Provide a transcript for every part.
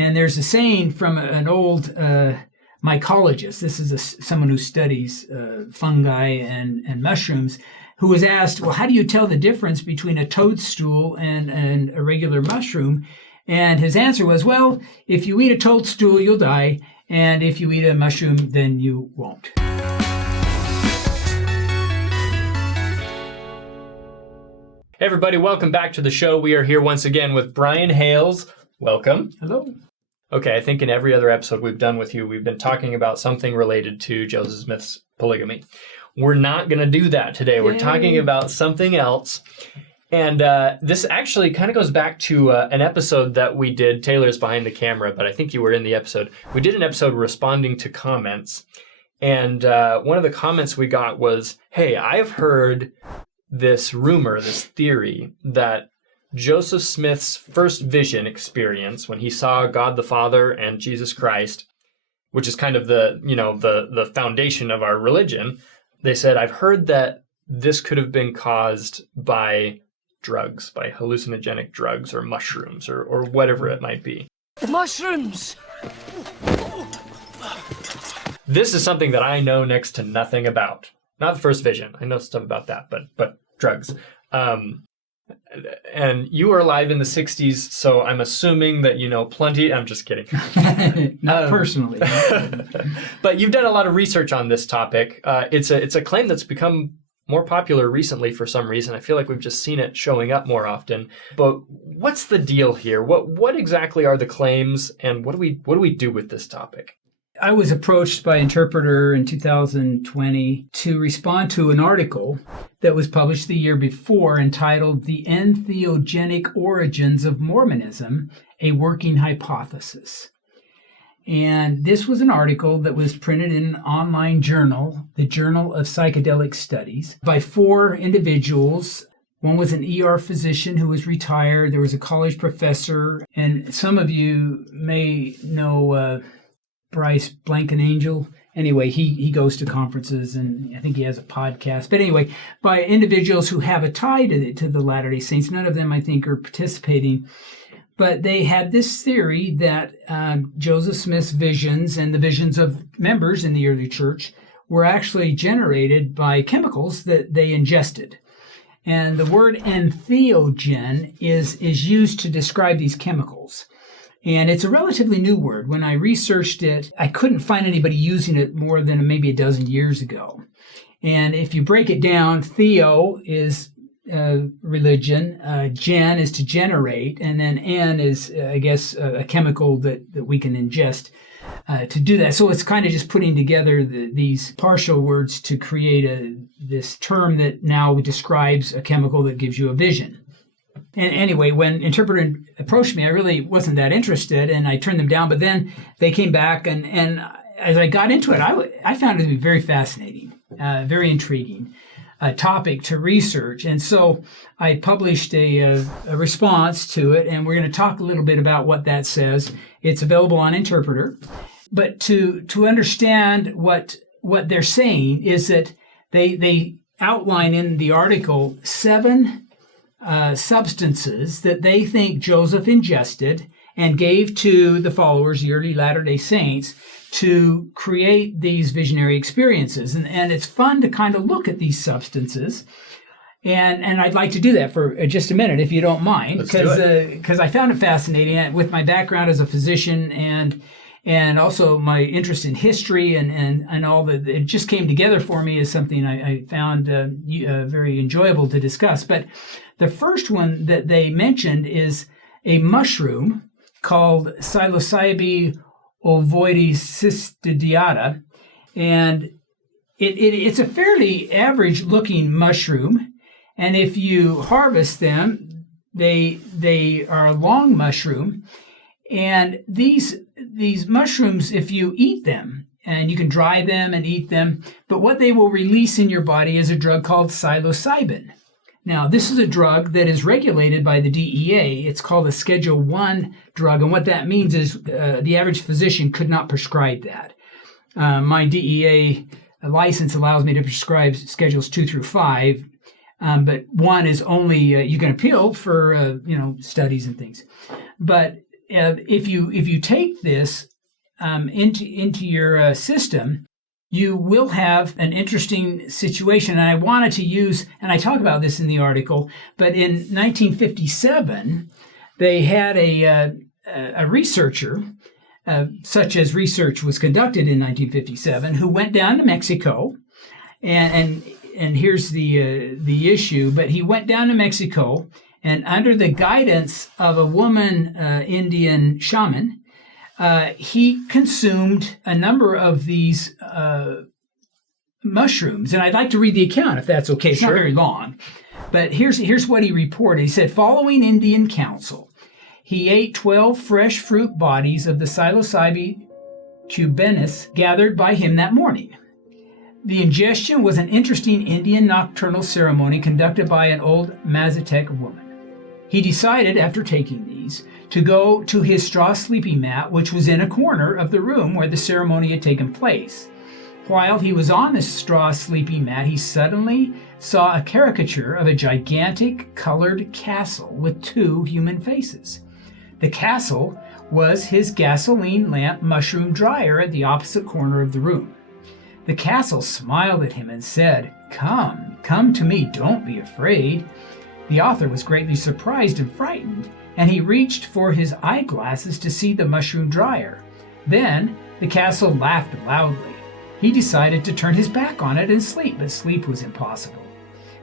And there's a saying from an old mycologist. This is someone who studies fungi and mushrooms, who was asked, well, how do you tell the difference between a toadstool and a regular mushroom? And his answer was, well, if you eat a toadstool, you'll die. And if you eat a mushroom, then you won't. Hey everybody, welcome back to the show. We are here once again with Brian Hales. Welcome. Hello. Okay, I think in every other episode we've done with you, we've been talking about something related to Joseph Smith's polygamy. We're not going to do that today. We're talking about something else. And this actually kind of goes back to an episode that we did. Taylor's behind the camera, but I think you were in the episode. We did an episode responding to comments. And one of the comments we got was, hey, I've heard this rumor, this theory that Joseph Smith's first vision experience when he saw God the Father and Jesus Christ, which is kind of the foundation of our religion, they said, I've heard that this could have been caused by drugs, by hallucinogenic drugs or mushrooms or whatever it might be. Mushrooms! This is something that I know next to nothing about. Not the first vision. I know stuff about that, but drugs. And you were alive in the 60s, so I'm assuming that you know plenty. I'm just kidding. Not personally. But you've done a lot of research on this topic. It's a claim that's become more popular recently for some reason. I feel like we've just seen it showing up more often. But what's the deal here? What exactly are the claims, and what do we do with this topic? I was approached by Interpreter in 2020 to respond to an article that was published the year before entitled The Entheogenic Origins of Mormonism, a Working Hypothesis. And this was an article that was printed in an online journal, the Journal of Psychedelic Studies, by 4 individuals. One was an ER physician who was retired. There was a college professor. And some of you may know Bryce Blankenangel. Anyway, he goes to conferences, and I think he has a podcast. But anyway, by individuals who have a tie to the Latter-day Saints. None of them, I think, are participating. But they had this theory that Joseph Smith's visions and the visions of members in the early church were actually generated by chemicals that they ingested. And the word entheogen is used to describe these chemicals. And it's a relatively new word. When I researched it, I couldn't find anybody using it more than maybe a dozen years ago. And if you break it down, theo is religion, gen is to generate, and then en is, I guess, a chemical that we can ingest to do that. So it's kind of just putting together these partial words to create this term that now describes a chemical that gives you a vision. And anyway, when Interpreter approached me, I really wasn't that interested, and I turned them down. But then they came back, and as I got into it, I found it to be very fascinating, very intriguing topic to research. And so I published a response to it, and we're going to talk a little bit about what that says. It's available on Interpreter. But to understand what they're saying is that they outline in the article 7 substances that they think Joseph ingested and gave to the followers, the early Latter-day Saints, to create these visionary experiences. And it's fun to kind of look at these substances. And I'd like to do that for just a minute, if you don't mind, because I found it fascinating with my background as a physician and also my interest in history and all that. It just came together for me as something I found very enjoyable to discuss. But the first one that they mentioned is a mushroom called Psilocybin ovoidicistidiata, and it's a fairly average-looking mushroom. And if you harvest them, they are a long mushroom. And these mushrooms, if you eat them, and you can dry them and eat them, but what they will release in your body is a drug called psilocybin. Now, this is a drug that is regulated by the DEA. It's called a Schedule 1 drug, and what that means is the average physician could not prescribe that. My DEA license allows me to prescribe Schedules 2 through 5, but 1 is only, you can appeal for, studies and things. But if you take this into your system, you will have an interesting situation. And I wanted to use, and I talk about this in the article, but in 1957, they had a researcher, such as research was conducted in 1957, who went down to Mexico, and here's the issue. But he went down to Mexico, and under the guidance of a woman Indian shaman, he consumed a number of these mushrooms. And I'd like to read the account, if that's okay. It's not very long. But here's what he reported. He said, following Indian counsel, he ate 12 fresh fruit bodies of the Psilocybin cubanis gathered by him that morning. The ingestion was an interesting Indian nocturnal ceremony conducted by an old Mazatec woman. He decided, after taking these, to go to his straw sleeping mat, which was in a corner of the room where the ceremony had taken place. While he was on the straw sleeping mat, he suddenly saw a caricature of a gigantic colored castle with 2 human faces. The castle was his gasoline lamp mushroom dryer at the opposite corner of the room. The castle smiled at him and said, Come to me, don't be afraid." The author was greatly surprised and frightened, and he reached for his eyeglasses to see the mushroom dryer. Then the castle laughed loudly. He decided to turn his back on it and sleep, but sleep was impossible,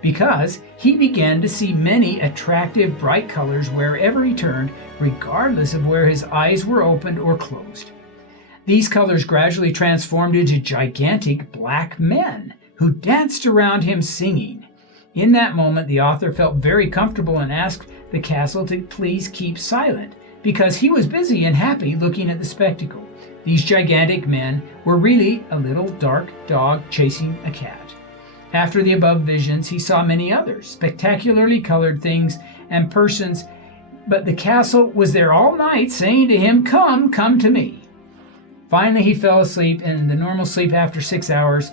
because he began to see many attractive bright colors wherever he turned, regardless of where his eyes were opened or closed. These colors gradually transformed into gigantic black men who danced around him singing. In that moment, the author felt very comfortable and asked the castle to please keep silent, because he was busy and happy looking at the spectacle. These gigantic men were really a little dark dog chasing a cat. After the above visions, he saw many others, spectacularly colored things and persons, but the castle was there all night saying to him, come to me. Finally, he fell asleep, and the normal sleep after 6 hours,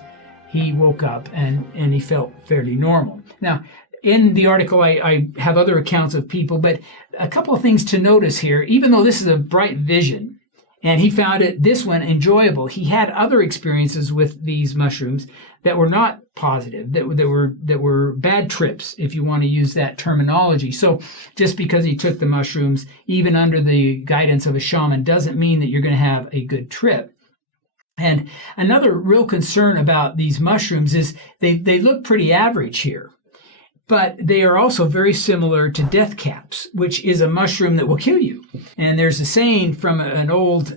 he woke up and he felt fairly normal. Now, in the article, I have other accounts of people, but a couple of things to notice here. Even though this is a bright vision, and he found this one enjoyable, he had other experiences with these mushrooms that were not positive, that were bad trips, if you want to use that terminology. So just because he took the mushrooms, even under the guidance of a shaman, doesn't mean that you're going to have a good trip. And another real concern about these mushrooms is they look pretty average here, but they are also very similar to death caps, which is a mushroom that will kill you. And there's a saying from an old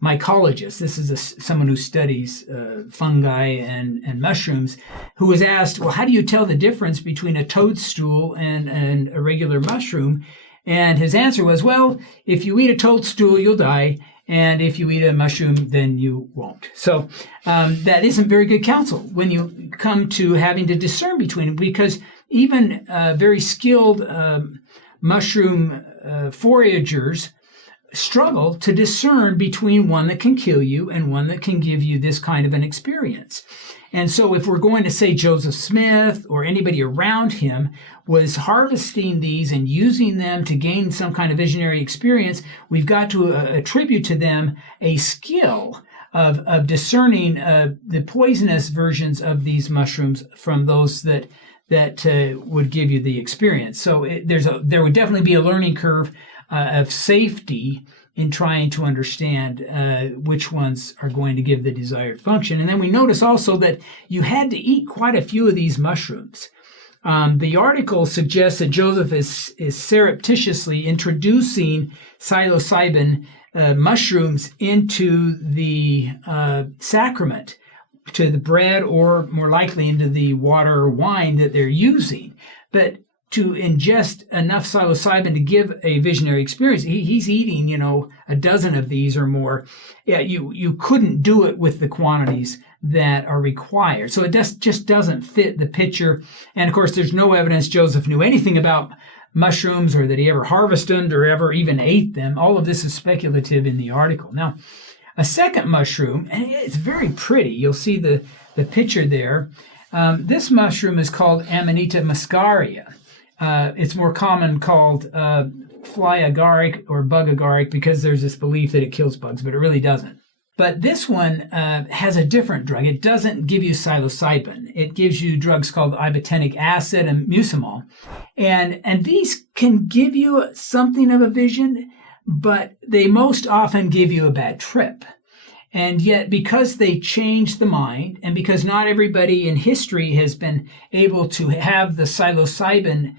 mycologist, this is someone who studies fungi and mushrooms, who was asked, well, how do you tell the difference between a toadstool and a regular mushroom? And his answer was, well, if you eat a toadstool, you'll die. And if you eat a mushroom, then you won't. So that isn't very good counsel when you come to having to discern between them, because even very skilled mushroom foragers struggle to discern between one that can kill you and one that can give you this kind of an experience. And so if we're going to say Joseph Smith or anybody around him was harvesting these and using them to gain some kind of visionary experience, we've got to attribute to them a skill of discerning the poisonous versions of these mushrooms from those that would give you the experience. So there would definitely be a learning curve of safety in trying to understand which ones are going to give the desired function. And then we notice also that you had to eat quite a few of these mushrooms. The article suggests that Joseph is surreptitiously introducing psilocybin mushrooms into the sacrament, to the bread, or more likely into the water or wine that they're using. But to ingest enough psilocybin to give a visionary experience, he's eating, a dozen of these or more. Yeah, you couldn't do it with the quantities that are required. So it just doesn't fit the picture. And of course, there's no evidence Joseph knew anything about mushrooms or that he ever harvested or ever even ate them. All of this is speculative in the article. Now, a second mushroom, and it's very pretty. You'll see the picture there. This mushroom is called Amanita muscaria. It's more common called fly agaric or bug agaric because there's this belief that it kills bugs, but it really doesn't. But this one has a different drug. It doesn't give you psilocybin. It gives you drugs called ibotenic acid and mucimol. And these can give you something of a vision, but they most often give you a bad trip. And yet, because they change the mind, and because not everybody in history has been able to have the psilocybin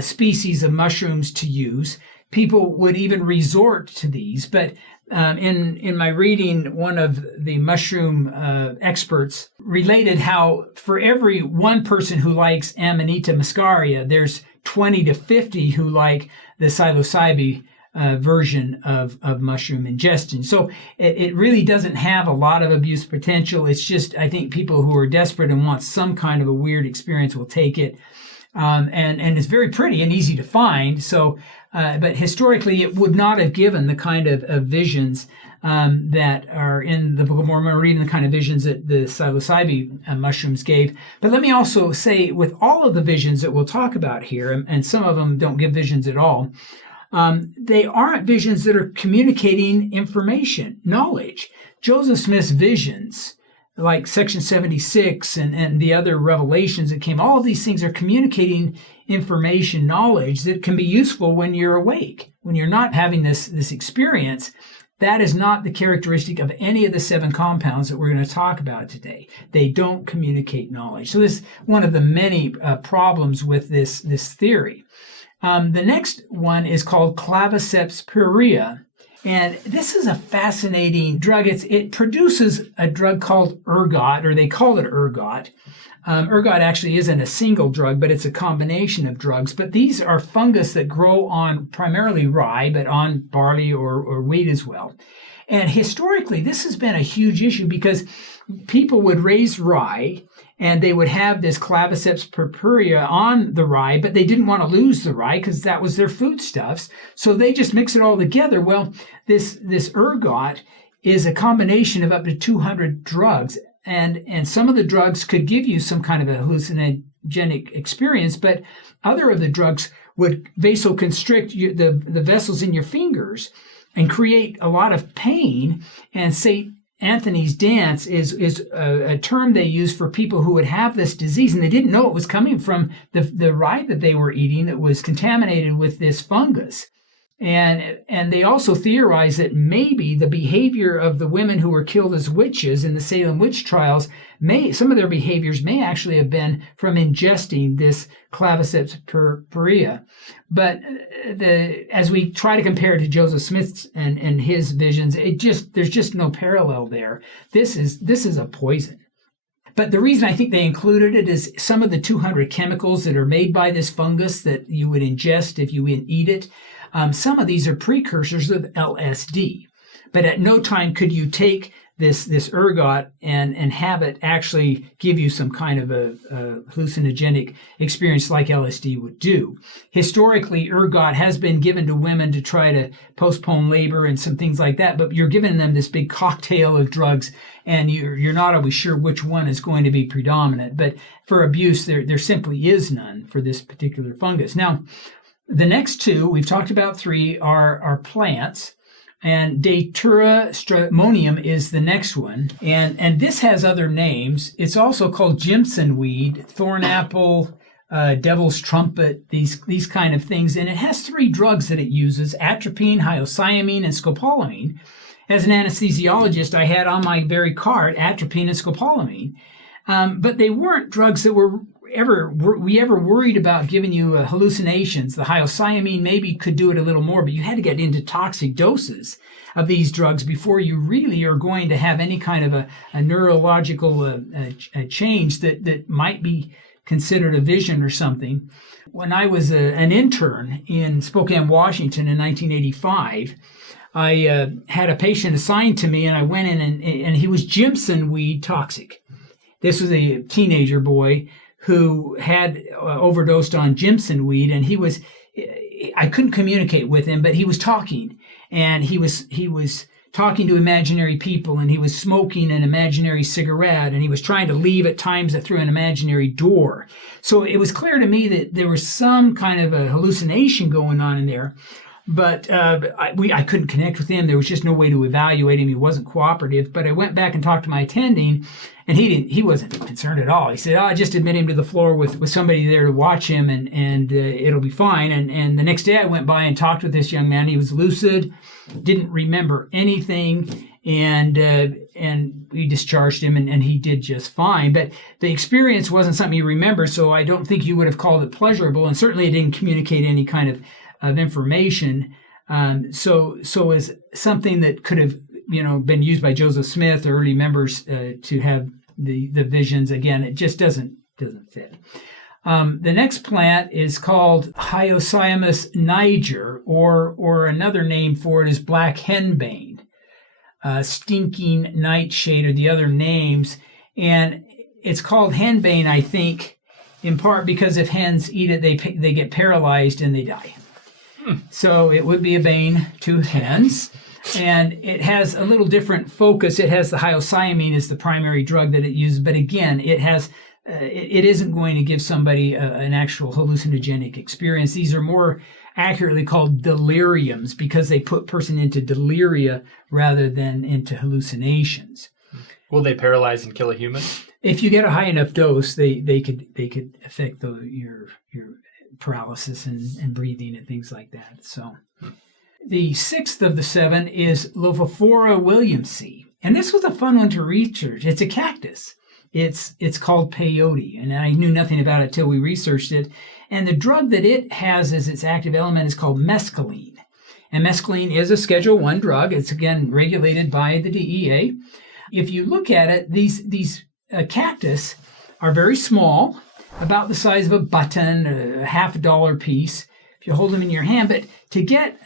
species of mushrooms to use, people would even resort to these. But in my reading, one of the mushroom experts related how for every one person who likes Amanita muscaria, there's 20 to 50 who like the psilocybin version of mushroom ingestion. So it really doesn't have a lot of abuse potential. It's just, I think people who are desperate and want some kind of a weird experience will take it. And it's very pretty and easy to find. So, but historically, it would not have given the kind of visions that are in the Book of Mormon, reading the kind of visions that the psilocybin mushrooms gave. But let me also say, with all of the visions that we'll talk about here, and some of them don't give visions at all, they aren't visions that are communicating information, knowledge. Joseph Smith's visions, like Section 76 and the other revelations that came, all of these things are communicating information, knowledge that can be useful when you're awake. When you're not having this experience, that is not the characteristic of any of the 7 compounds that we're going to talk about today. They don't communicate knowledge. So this is one of the many problems with this theory. The next one is called clavicis perea. And this is a fascinating drug. It produces a drug called ergot, or they call it ergot. Ergot actually isn't a single drug, but it's a combination of drugs. But these are fungus that grow on primarily rye, but on barley or wheat as well. And historically, this has been a huge issue because people would raise rye and they would have this clavicis perea on the rye, but they didn't want to lose the rye because that was their foodstuffs. So they just mix it all together. Well, this ergot is a combination of up to 200 drugs. And some of the drugs could give you some kind of a hallucinogenic experience, but other of the drugs would vasoconstrict the vessels in your fingers and create a lot of pain. And St. Anthony's dance is a term they use for people who would have this disease, and they didn't know it was coming from the rye that they were eating that was contaminated with this fungus. And they also theorize that maybe the behavior of the women who were killed as witches in the Salem witch trials, some of their behaviors may actually have been from ingesting this clavicis perea. But as we try to compare it to Joseph Smith's and his visions, there's just no parallel there. This is a poison. But the reason I think they included it is some of the 200 chemicals that are made by this fungus that you would ingest if you eat it. Some of these are precursors of LSD, but at no time could you take this ergot and have it actually give you some kind of a hallucinogenic experience like LSD would do. Historically, ergot has been given to women to try to postpone labor and some things like that, but you're giving them this big cocktail of drugs, and you're not always sure which one is going to be predominant. But for abuse, there simply is none for this particular fungus. Now, the next 2, we've talked about 3, are plants, and Datura stramonium is the next one. And this has other names. It's also called Jimson weed, thornapple, devil's trumpet, these kind of things. And it has 3 drugs that it uses: atropine, hyoscyamine, and scopolamine. As an anesthesiologist, I had on my very card atropine and scopolamine. But they weren't drugs that we ever worried about giving you hallucinations. The hyoscyamine maybe could do it a little more, but you had to get into toxic doses of these drugs before you really are going to have any kind of a neurological change that might be considered a vision or something. When I was an intern in Spokane, Washington in 1985, I had a patient assigned to me, and I went in and he was Jimson weed toxic. This was a teenager boy who had overdosed on Jimson weed, and I couldn't communicate with him, but he was talking, and he was talking to imaginary people, and he was smoking an imaginary cigarette, and he was trying to leave at times through an imaginary door. So it was clear to me that there was some kind of a hallucination going on in there. But I couldn't connect with him. There was just no way to evaluate him. He wasn't cooperative. But I went back and talked to my attending, and he wasn't concerned at all. He said, just admit him to the floor with somebody there to watch him, and it'll be fine. And the next day I went by and talked with this young man. He was lucid, didn't remember anything, and we discharged him, and he did just fine. But the experience wasn't something he remembered, so I don't think you would have called it pleasurable, and certainly it didn't communicate any kind of information. So is something that could have been used by Joseph Smith or early members to have the visions. Again, it just doesn't fit. The next plant is called Hyoscyamus niger, or another name for it is black henbane, stinking nightshade, or the other names. And it's called henbane, I think, in part because if hens eat it, they get paralyzed and they die. So it would be a bane to hens. And it has a little different focus. It has the hyoscyamine as the primary drug that it uses. But again, it isn't going to give somebody an actual hallucinogenic experience. These are more accurately called deliriums because they put person into deliria rather than into hallucinations. Will they paralyze and kill a human? If you get a high enough dose, they could affect your paralysis and breathing and things like that. So the sixth of the seven is Lophophora williamsii. And this was a fun one to research. It's a cactus. It's called peyote, and I knew nothing about it till we researched it. And the drug that it has as its active element is called mescaline. And mescaline is a Schedule I drug. It's, again, regulated by the DEA. If you look at it, these cactus are very small, about the size of a button, a $50 piece, if you hold them in your hand. But to get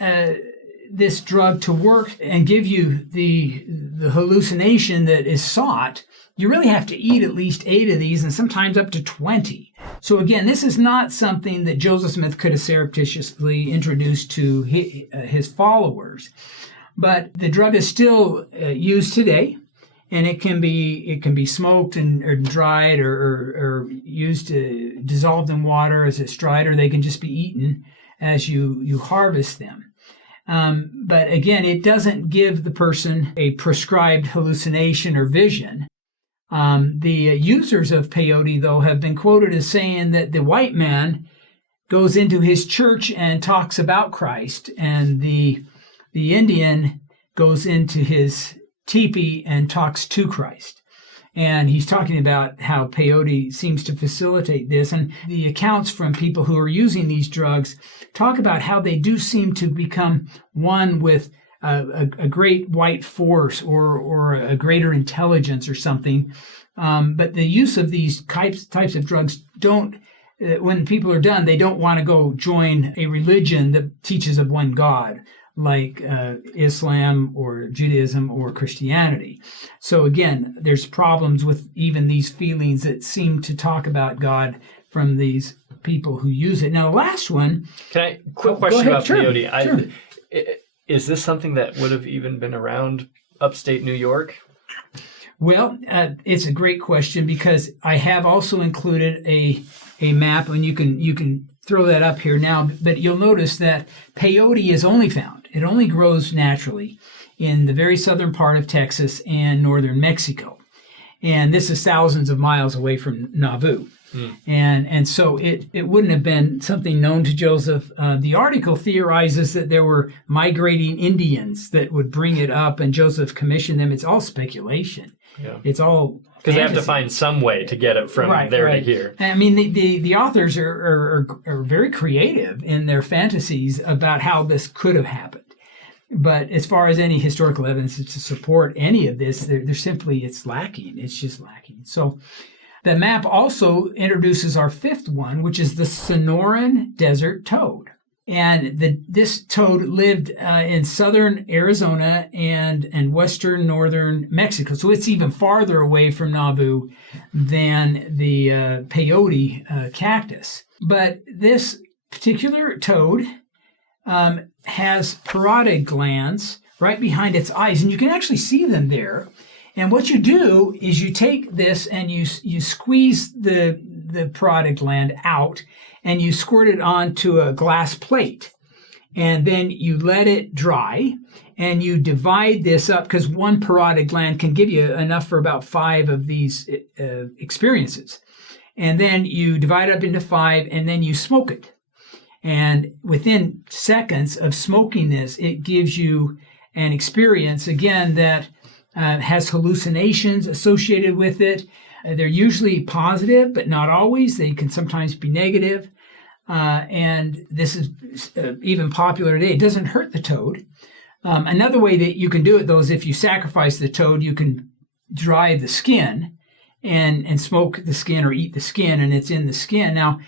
this drug to work and give you the hallucination that is sought, you really have to eat at least 8 of these, and sometimes up to 20. So again, this is not something that Joseph Smith could have surreptitiously introduced to his followers. But the drug is still used today, and it can be smoked or dried or used to dissolved in water as it's dried, or they can just be eaten as you harvest them. But again, it doesn't give the person a prescribed hallucination or vision. The users of peyote, though, have been quoted as saying that the white man goes into his church and talks about Christ, and the Indian goes into his teepee and talks to Christ. And he's talking about how peyote seems to facilitate this. And the accounts from people who are using these drugs talk about how they do seem to become one with a great white force or a greater intelligence or something. But the use of these types of drugs when people are done, they don't want to go join a religion that teaches of one God, like Islam or Judaism or Christianity. So again, there's problems with even these feelings that seem to talk about God from these people who use it. Now, the last one... Quick question about peyote. Sure. Is this something that would have even been around upstate New York? Well, it's a great question because I have also included a map, and you can throw that up here now, but you'll notice that peyote is only found. It only grows naturally in the very southern part of Texas and northern Mexico. And this is thousands of miles away from Nauvoo. And so it wouldn't have been something known to Joseph. The article theorizes that there were migrating Indians that would bring it up, and Joseph commissioned them. It's all speculation. Yeah. It's all because they have to find some way to get it from there to here. I mean, the authors are very creative in their fantasies about how this could have happened. But as far as any historical evidence to support any of this, it's lacking. It's just lacking. So the map also introduces our fifth one, which is the Sonoran desert toad. And this toad lived in southern Arizona and western northern Mexico. So it's even farther away from Nauvoo than the peyote cactus. But this particular toad has parotid glands right behind its eyes, and you can actually see them there. And what you do is you take this and you squeeze the parotid gland out, and you squirt it onto a glass plate. and then you let it dry, and you divide this up, because one parotid gland can give you enough for about 5 of these experiences. And then you divide it up into 5, and then you smoke it. And within seconds of smoking this, it gives you an experience, again, that has hallucinations associated with it. They're usually positive, but not always. They can sometimes be negative. And this is even popular today. It doesn't hurt the toad. Another way that you can do it, though, is if you sacrifice the toad, you can dry the skin and smoke the skin or eat the skin, and it's in the skin. Now,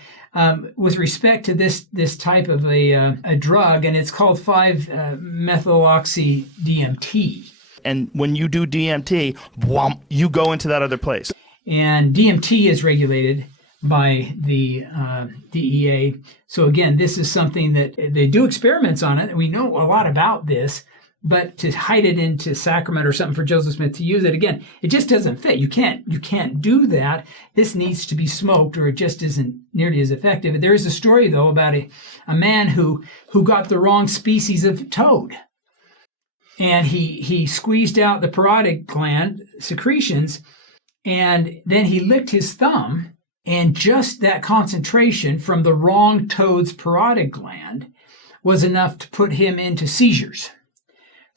with respect to this type of a drug, and it's called 5-methyloxy-DMT. And when you do DMT, whomp, you go into that other place. And DMT is regulated by the DEA. So again, this is something that they do experiments on it, and we know a lot about this, but to hide it into sacrament or something for Joseph Smith to use it, again, it just doesn't fit. You can't do that. This needs to be smoked, or it just isn't nearly as effective. There is a story, though, about a man who got the wrong species of toad. And he squeezed out the parotid gland secretions, and then he licked his thumb, and just that concentration from the wrong toad's parotid gland was enough to put him into seizures.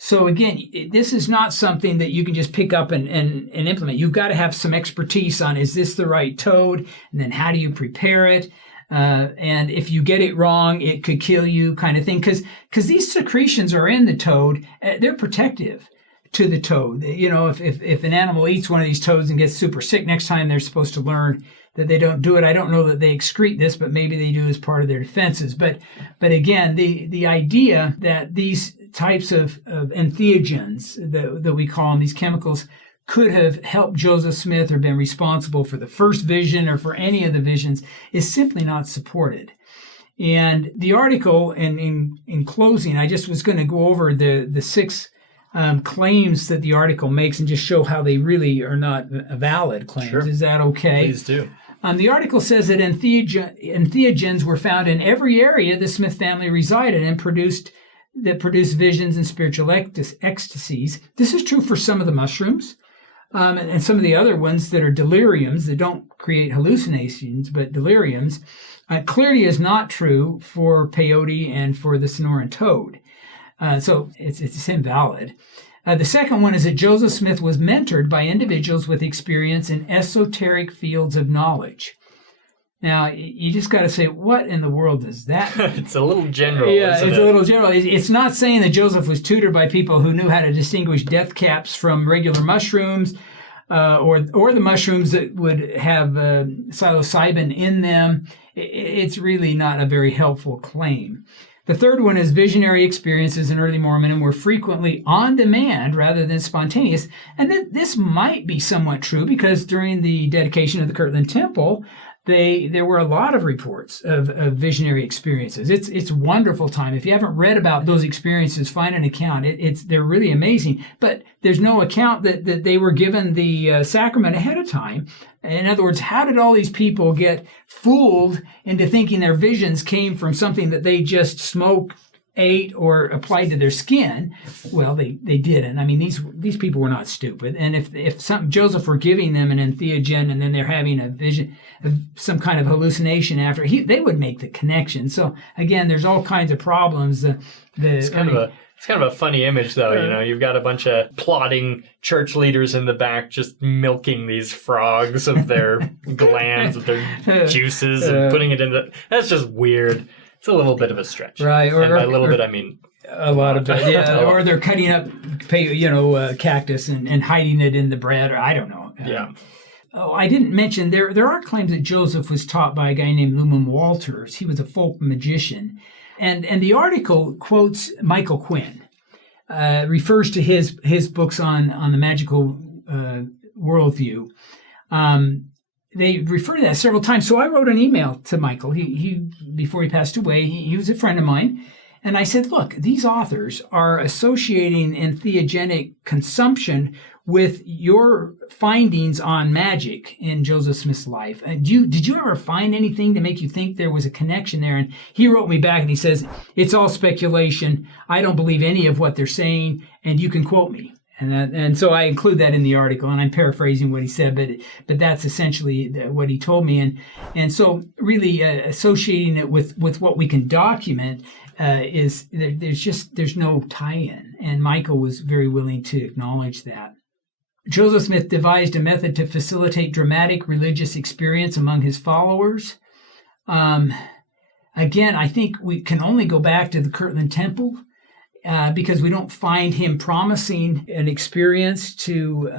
So again, this is not something that you can just pick up and implement. You've got to have some expertise on, is this the right toad? And then how do you prepare it? And if you get it wrong, it could kill you, kind of thing. Because these secretions are in the toad. They're protective to the toad. You know, if an animal eats one of these toads and gets super sick, next time they're supposed to learn that they don't do it. I don't know that they excrete this, but maybe they do as part of their defenses. But again, the idea that these types of entheogens that we call them, these chemicals, could have helped Joseph Smith or been responsible for the first vision or for any of the visions is simply not supported. And the article, in closing, I just was going to go over the 6 claims that the article makes and just show how they really are not valid claims. Sure. Is that okay? Please do. The article says that entheogens were found in every area the Smith family resided and produced visions and spiritual ecstasies. This is true for some of the mushrooms and some of the other ones that are deliriums that don't create hallucinations, but deliriums. Clearly is not true for peyote and for the Sonoran toad. So it's invalid. The second one is that Joseph Smith was mentored by individuals with experience in esoteric fields of knowledge. Now, you just got to say, what in the world does that mean? It's a little general, Yeah, isn't it's it? a little general. It's not saying that Joseph was tutored by people who knew how to distinguish death caps from regular mushrooms, or the mushrooms that would have psilocybin in them. It's really not a very helpful claim. The third one is visionary experiences in early Mormonism were frequently on demand rather than spontaneous. And this might be somewhat true because during the dedication of the Kirtland Temple, there were a lot of reports of visionary experiences. It's a wonderful time. If you haven't read about those experiences, find an account. They're really amazing. But there's no account that they were given the sacrament ahead of time. In other words, how did all these people get fooled into thinking their visions came from something that they just smoked, ate, or applied to their skin? Well, they didn't. I mean, these people were not stupid. And if Joseph were giving them an entheogen and then they're having a vision of some kind of hallucination after, they would make the connection. So again, there's all kinds of problems. It's kind of a funny image, though. You know, you've got a bunch of plotting church leaders in the back just milking these frogs of their glands, of their juices, and putting it in the... That's just weird. It's a little bit of a stretch. Right. And by a little bit, I mean... A lot of it, yeah. Or they're cutting up, cactus and hiding it in the bread, or I don't know. Yeah. Oh, I didn't mention, there are claims that Joseph was taught by a guy named Lumen Walters. He was a folk magician. And the article quotes Michael Quinn, refers to his books on the magical worldview. They refer to that several times. So I wrote an email to Michael. He before he passed away, he was a friend of mine, And I said, look, these authors are associating entheogenic consumption with your findings on magic in Joseph Smith's life. Did you ever find anything to make you think there was a connection there? And he wrote me back and he says, it's all speculation. I don't believe any of what they're saying, and you can quote me. And so I include that in the article, and I'm paraphrasing what he said, but that's essentially what he told me. And so really associating it with what we can document there's no tie-in. And Michael was very willing to acknowledge that. Joseph Smith devised a method to facilitate dramatic religious experience among his followers. Again, I think we can only go back to the Kirtland Temple because we don't find him promising an experience to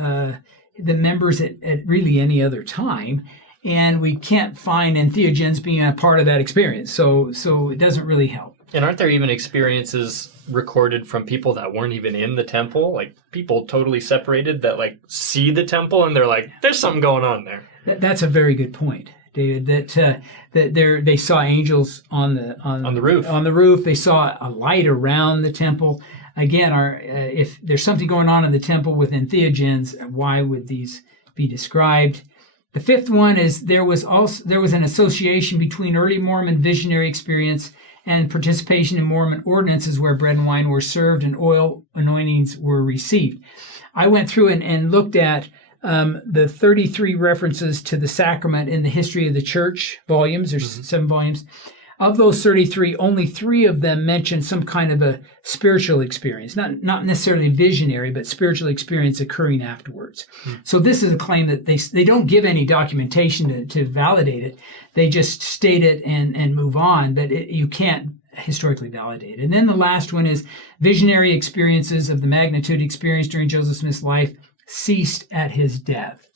the members at really any other time. And we can't find entheogens being a part of that experience. So it doesn't really help. And aren't there even experiences recorded from people that weren't even in the temple? Like people totally separated that like see the temple and they're like, there's something going on there. That's a very good point, David. That they saw angels on the roof. On the roof, they saw a light around the temple. Again, if there's something going on in the temple with entheogens, why would these be described? The fifth one is there was an association between early Mormon visionary experience and participation in Mormon ordinances where bread and wine were served and oil anointings were received. I went through and looked at the 33 references to the sacrament in the History of the Church volumes. There's 7 volumes. Of those 33, only 3 of them mention some kind of a spiritual experience, not necessarily visionary, but spiritual experience occurring afterwards. So this is a claim that they don't give any documentation to validate it. They just state it and move on, but you can't historically validate it. And then the last one is visionary experiences of the magnitude experienced during Joseph Smith's life ceased at his death.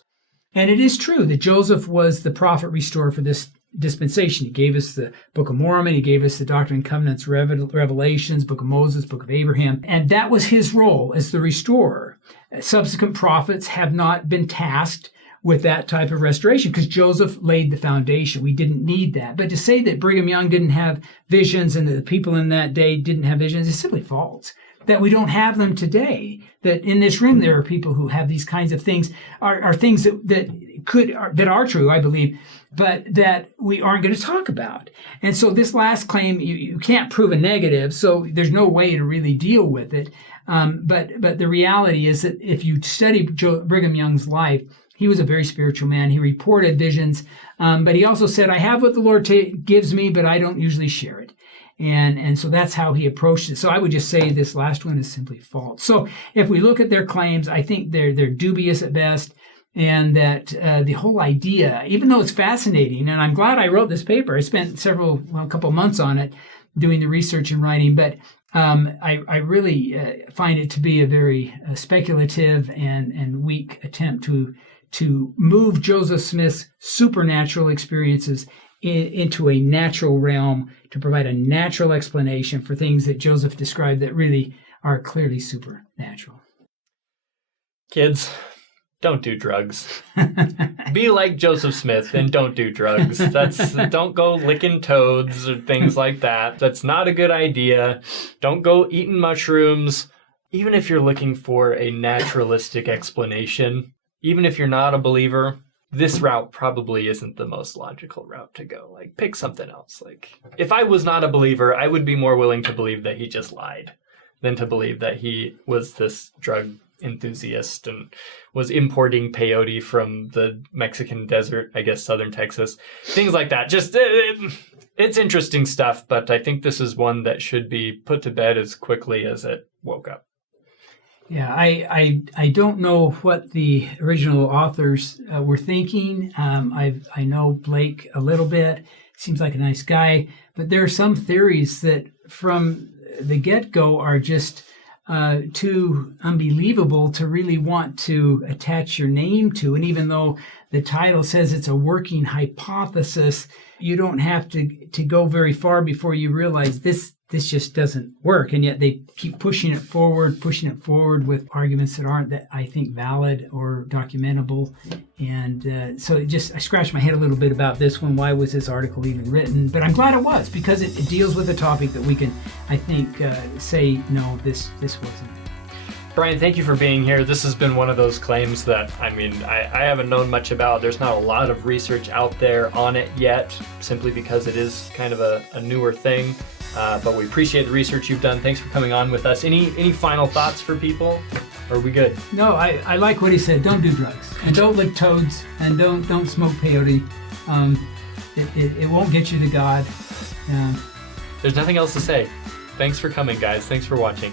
And it is true that Joseph was the prophet restorer for this dispensation. He gave us the Book of Mormon, he gave us the Doctrine and Covenants, Revelations, Book of Moses, Book of Abraham, and that was his role as the restorer. Subsequent prophets have not been tasked with that type of restoration because Joseph laid the foundation. We didn't need that. But to say that Brigham Young didn't have visions and that the people in that day didn't have visions is simply false. That we don't have them today. That in this room there are people who have these kinds of things, are things that are true, I believe, but that we aren't going to talk about. And so this last claim, you can't prove a negative, so there's no way to really deal with it. But the reality is that if you study Brigham Young's life, he was a very spiritual man. He reported visions, but he also said, I have what the Lord gives me, but I don't usually share it. And so that's how he approached it. So I would just say this last one is simply false. So if we look at their claims, I think they're dubious at best, and that the whole idea, even though it's fascinating, and I'm glad I wrote this paper. I spent a couple months on it doing the research and writing, but I really find it to be a very speculative and weak attempt to move Joseph Smith's supernatural experiences into a natural realm to provide a natural explanation for things that Joseph described that really are clearly supernatural. Kids, don't do drugs. Be like Joseph Smith and don't do drugs. Don't go licking toads or things like that. That's not a good idea. Don't go eating mushrooms. Even if you're looking for a naturalistic explanation, even if you're not a believer, this route probably isn't the most logical route to go. Like, pick something else. Like, if I was not a believer, I would be more willing to believe that he just lied than to believe that he was this drug enthusiast and was importing peyote from the Mexican desert, I guess southern Texas. Things like that. Just, it's interesting stuff, but I think this is one that should be put to bed as quickly as it woke up. Yeah, I don't know what the original authors were thinking. I know Blake a little bit. Seems like a nice guy. But there are some theories that from the get-go are just too unbelievable to really want to attach your name to. And even though the title says it's a working hypothesis, you don't have to go very far before you realize this this just doesn't work, and yet they keep pushing it forward with arguments that aren't, that I think, valid or documentable. And so I scratched my head a little bit about this one. Why was this article even written? But I'm glad it was, because it deals with a topic that we can, I think, say, no, this wasn't. Brian, thank you for being here. This has been one of those claims that, I haven't known much about. There's not a lot of research out there on it yet, simply because it is kind of a newer thing. But we appreciate the research you've done. Thanks for coming on with us. Any final thoughts for people? Or are we good? No, I like what he said. Don't do drugs, and don't lick toads, and don't smoke peyote. It won't get you to God. There's nothing else to say. Thanks for coming, guys. Thanks for watching.